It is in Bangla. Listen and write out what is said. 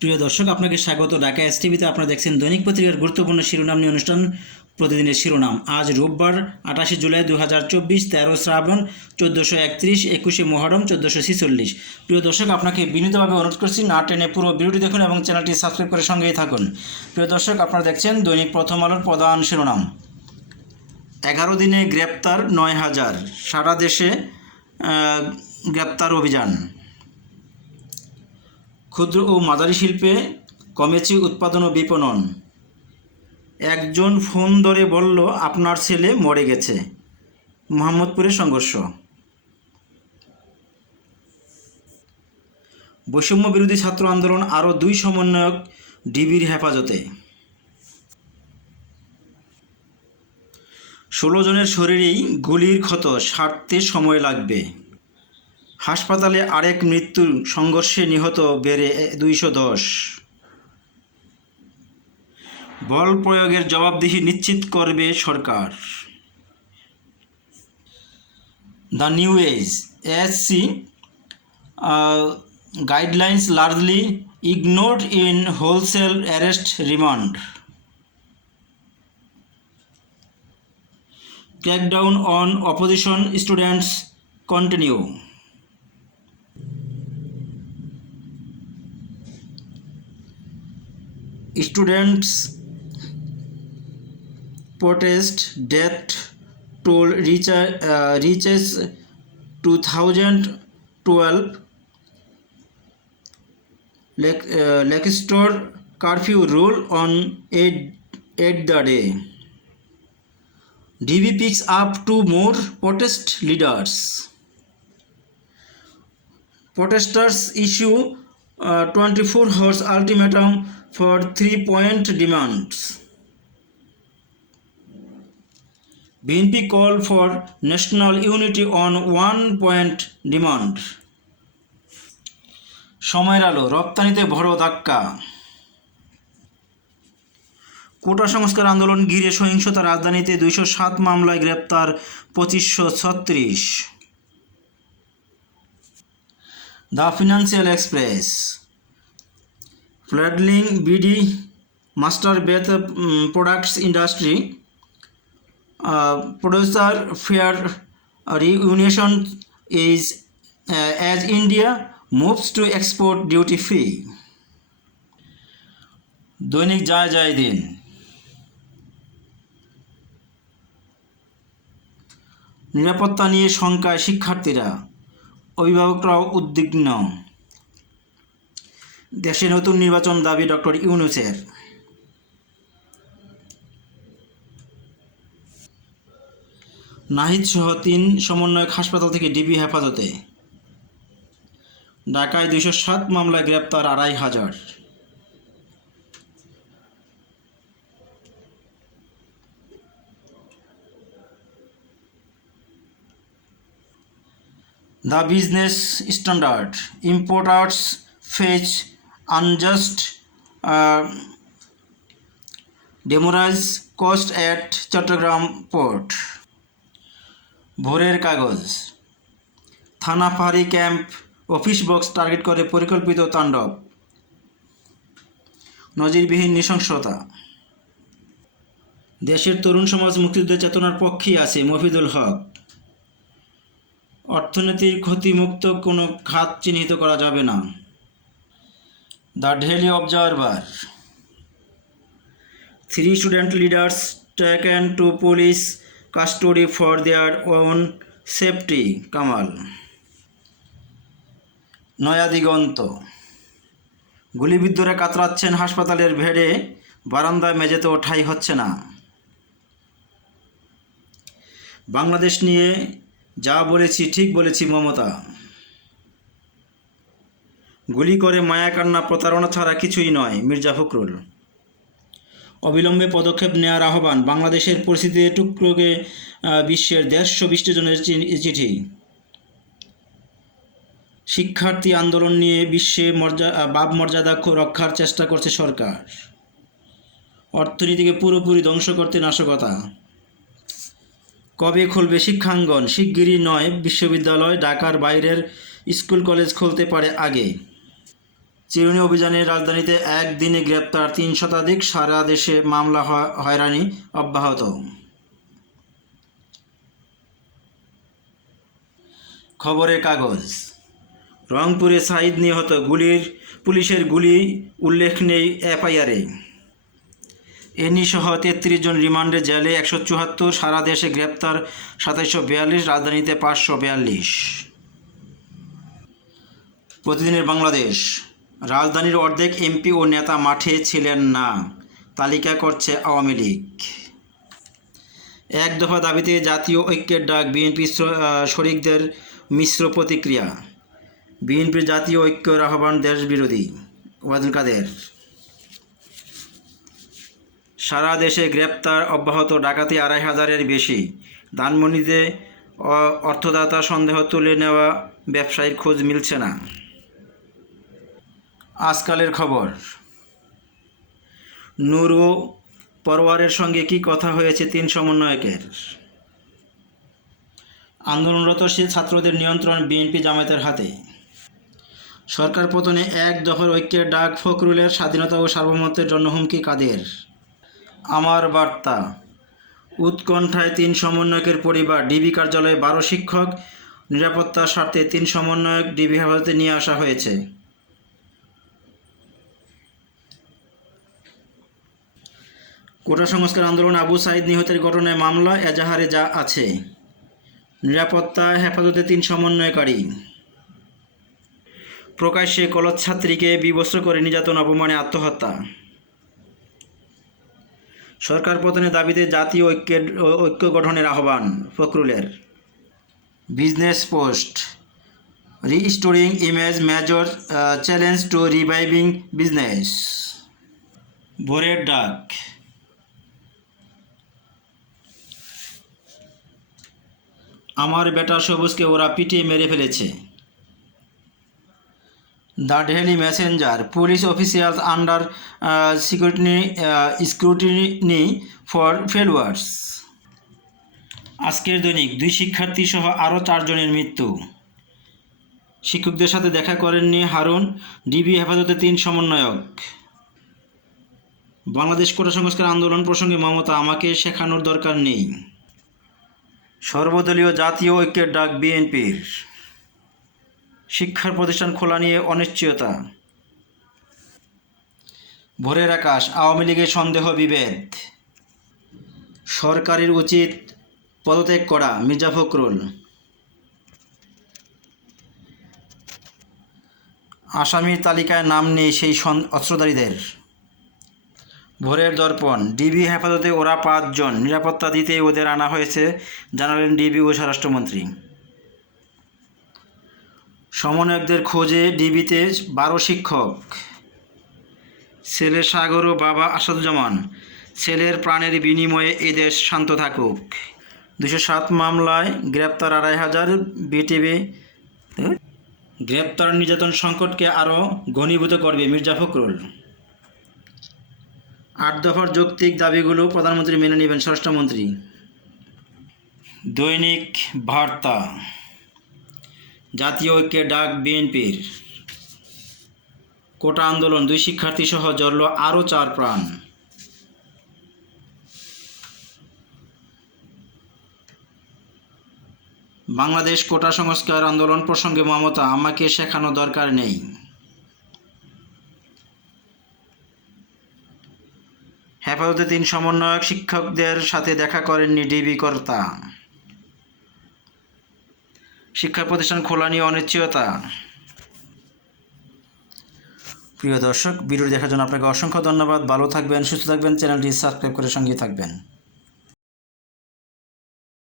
প্রিয় দর্শক আপনাকে স্বাগত ঢাকা এস টিভিতে আপনারা দেখছেন দৈনিক পত্রিকার গুরুত্বপূর্ণ শিরোনাম নিয়ে অনুষ্ঠান প্রতিদিনের শিরোনাম আজ রোববার আঠাশে জুলাই দু হাজার চব্বিশ তেরো শ্রাবণ চোদ্দোশো একত্রিশ একুশে মহরম চোদ্দোশো ছিচল্লিশ প্রিয় দর্শক আপনাকে বিনীতভাবে অনুরোধ করছি না টেনে পুরো ভিডিওটি দেখুন এবং চ্যানেলটি সাবস্ক্রাইব করে সঙ্গেই থাকুন প্রিয় দর্শক আপনারা দেখছেন দৈনিক প্রথম আলোর প্রধান শিরোনাম এগারো দিনে গ্রেপ্তার নয় হাজার সারা দেশে গ্রেপ্তার অভিযান ক্ষুদ্র ও মাঝারি শিল্পে কমেছে উৎপাদন ও বিপণন একজন ফোন ধরে বলল আপনার ছেলে মরে গেছে মোহাম্মদপুরে সংঘর্ষ বৈষম্য বিরোধী ছাত্র আন্দোলন আরও দুই সমন্বয়ক ডিবির হেফাজতে ষোলো জনের শরীরেই গুলির ক্ষত সারতে সময় লাগবে হাসপাতালে আরেক মৃত্যু সংঘর্ষে নিহত বেড়ে দুইশো দশ বল প্রয়োগের জবাবদিহি নিশ্চিত করবে সরকার the New Age SC guidelines largely ignore in wholesale arrest remand Crackdown on opposition students continue Students protest death toll uh, reaches 2012. Legislature uh, curfew rule on 8 the day. DB picks up 2 more protest leaders. Protesters issue uh, 24 hours ultimatum for three point demands. BNP called for national unity on one point demand. সময়ের আলো রপ্তানিতে ভরো ধাক্কা কোটা সংস্কার আন্দোলন ঘিরে সহিংসতা রাজধানীতে দুইশো সাত মামলায় গ্রেপ্তার পঁচিশশো ছত্রিশ the Financial Express fledgling BD master batch products industry producer fear ruination is as India moves to export duty free দৈনিক যায় যায় দিন নিরাপত্তা নিয়ে শঙ্কায় শিক্ষার্থীরা অভিভাবকরাও উদ্বিগ্ন দেশে নতুন নির্বাচন দাবি ডক্টর ইউনুসের নাহিদ সহ তিন সমন্বয়ক হাসপাতাল থেকে ডিবি হেফাজতে ঢাকায় দুইশো সাত মামলায় গ্রেপ্তার আড়াই হাজার the Business Standard importers face unjust demurrage cost at Chattogram port Bhorer Kagoj থানা ফাঁড়ি ক্যাম্প অফিস বক্স টার্গেট করে পরিকল্পিত তাণ্ডব নজিরবিহীন নৃশংসতা দেশের তরুণ সমাজ মুক্তিযুদ্ধের চেতনার পক্ষেই আছে মফিদুল হক অর্থনীতির ক্ষতিমুক্ত কোনো খাত চিহ্নিত করা যাবে না the Daily Observer three student leaders taken to police custody for their own safety Kamal Naya Diganta গুলিবিদ্ধরা কাতরাচ্ছেন হাসপাতালের ভেড়ে বারান্দায় মেঝেতে ওঠাই হচ্ছে না বাংলাদেশ নিয়ে যা বলেছি ঠিক বলেছি মমতা গুলি করে মায়াকান্না প্রতারণা ছাড়া কিছুই নয় মির্জা ফখরুল অবিলম্বে পদক্ষেপ নেওয়ার আহ্বান বাংলাদেশের পরিস্থিতি টুকরোকে বিশ্বের দেড়শো বিশটি জনের চিঠি শিক্ষার্থী আন্দোলন নিয়ে বিশ্বে মর্যাদা বাপ মর্যাদা রক্ষার চেষ্টা করছে সরকার অর্থনীতিকে পুরোপুরি ধ্বংস করতে নাশকতা কবে খুলবে শিক্ষাঙ্গন শিগগিরই নয় বিশ্ববিদ্যালয় ঢাকার বাইরের স্কুল কলেজ খুলতে পারে আগে চিরুনি অভিযানের রাজধানীতে একদিনে গ্রেপ্তার তিন শতাধিক সারা দেশে মামলা হয়রানি অব্যাহত খবরের কাগজ রংপুরে সাইদ নিহত গুলির পুলিশের গুলি উল্লেখ নেই এফআইআরে এনিসহ তেত্রিশ জন রিমান্ডে জেলে একশো চুয়াত্তর সারা দেশে গ্রেপ্তার সাতাইশশো বিয়াল্লিশ রাজধানীতে পাঁচশো বিয়াল্লিশ প্রতিদিনের বাংলাদেশ রাজধানীর অর্ধেক এমপি ও নেতা মাঠে ছিলেন না তালিকা করছে আওয়ামী লীগ এক দফা দাবিতে জাতীয় ঐক্যের ডাক বিএনপি শরিকদের মিশ্র প্রতিক্রিয়া বিএনপির জাতীয় ঐক্যের আহ্বান দেশ বিরোধী ওয়াদুল কাদের সারা দেশে গ্রেপ্তার অব্যাহত ডাকাতি আড়াই হাজারের বেশি ধানমন্ডিতে অর্থদাতা সন্দেহ তুলে নেওয়া ব্যবসায়ীর খোঁজ মিলছে না আজকালের খবর নুরু পরওয়ারের সঙ্গে কি কথা হয়েছে তিন সমন্বয়কের আন্দোলনরত ছাত্রদের নিয়ন্ত্রণ বিএনপি জামায়াতের হাতে সরকার পতনে এক দফার ঐক্যের ডাক ফখরুলের স্বাধীনতা ও সার্বভৌমত্বের জন্য হুমকি কাদের আমার বার্তা উৎকণ্ঠায় তিন সমন্বয়কের পরিবার ডিবি কার্যালয়ে বারো শিক্ষক নিরাপত্তার স্বার্থে তিন সমন্বয়ক ডিবি হেফাজতে নিয়ে আসা হয়েছে কোটা সংস্কার আন্দোলন আবু সাইদ নিহতের ঘটনায় মামলা এজাহারে যা আছে নিরাপত্তা হেফাজতে তিন সমন্বয়কারী প্রকাশ্যে কলজ ছাত্রীকে বিবস্ত্র করে নির্যাতন অপমানে আত্মহত্যা সরকার পতনের দাবিতে জাতীয় ঐক্যের ঐক্য গঠনের আহ্বান ফখরুলের Business Post restoring image major challenge to reviving business Bhorer Dak আমার বেটা সবুজকে ওরা পিটিয়ে মেরে ফেলেছে the Daily Messenger police officials under security scrutiny for failures আজকের দৈনিক দুই শিক্ষার্থী সহ আরও চারজনের মৃত্যু শিক্ষকদের সাথে দেখা করেননি হারুন ডিবি হেফাজতে তিন সমন্বয়ক বাংলাদেশ কোটা সংস্কার আন্দোলন প্রসঙ্গে মমতা আমাকে শেখানোর দরকার নেই সর্বদলীয় জাতীয় ঐক্যের ডাক বিএনপির শিক্ষার প্রতিষ্ঠান খোলা নিয়ে অনিশ্চয়তা ভোরের আকাশ আওয়ামী লীগের সন্দেহ বিভেদ সরকারের উচিত পদত্যাগ করা মির্জা ফখরুল আসামির তালিকায় নাম নেই সেই অস্ত্রধারীদের ভোরের দর্পণ ডিবি হেফাজতে ওরা পাঁচজন নিরাপত্তা দিতেই ওদের আনা হয়েছে জানালেন ডিবি ও স্বরাষ্ট্রমন্ত্রী সমন্বয়কদের খোঁজে ডিবিতে বারো শিক্ষক ছেলে সাগর ও বাবা আসাদুজ্জামান ছেলের প্রাণের বিনিময়ে এদেশ শান্ত থাকুক দুশো সাত মামলায় গ্রেপ্তার আড়াই হাজার বিটিভি গ্রেপ্তার নির্যাতন সংকটকে আরও ঘনীভূত করবে মির্জা ফখরুল আট দফার যৌক্তিক দাবিগুলো প্রধানমন্ত্রী মেনে নেবেন স্বরাষ্ট্রমন্ত্রী দৈনিক বার্তা জাতীয় ঐক্যের ডাক বিএনপির কোটা আন্দোলন দুই শিক্ষার্থীসহ জড়ল আরও চার প্রাণ বাংলাদেশ কোটা সংস্কার আন্দোলন প্রসঙ্গে মমতা আমাকে শেখানো দরকার নেই হেফাজতে তিন সমন্বয়ক শিক্ষকদের সাথে দেখা করেননি ডিবি কর্তা শিক্ষা প্রতিষ্ঠান খোলা নিয়ে অনিশ্চয়তা প্রিয় দর্শক ভিডিও দেখার জন্য আপনাকে অসংখ্য ধন্যবাদ ভালো থাকবেন সুস্থ থাকবেন চ্যানেলটি সাবস্ক্রাইব করে সঙ্গে থাকবেন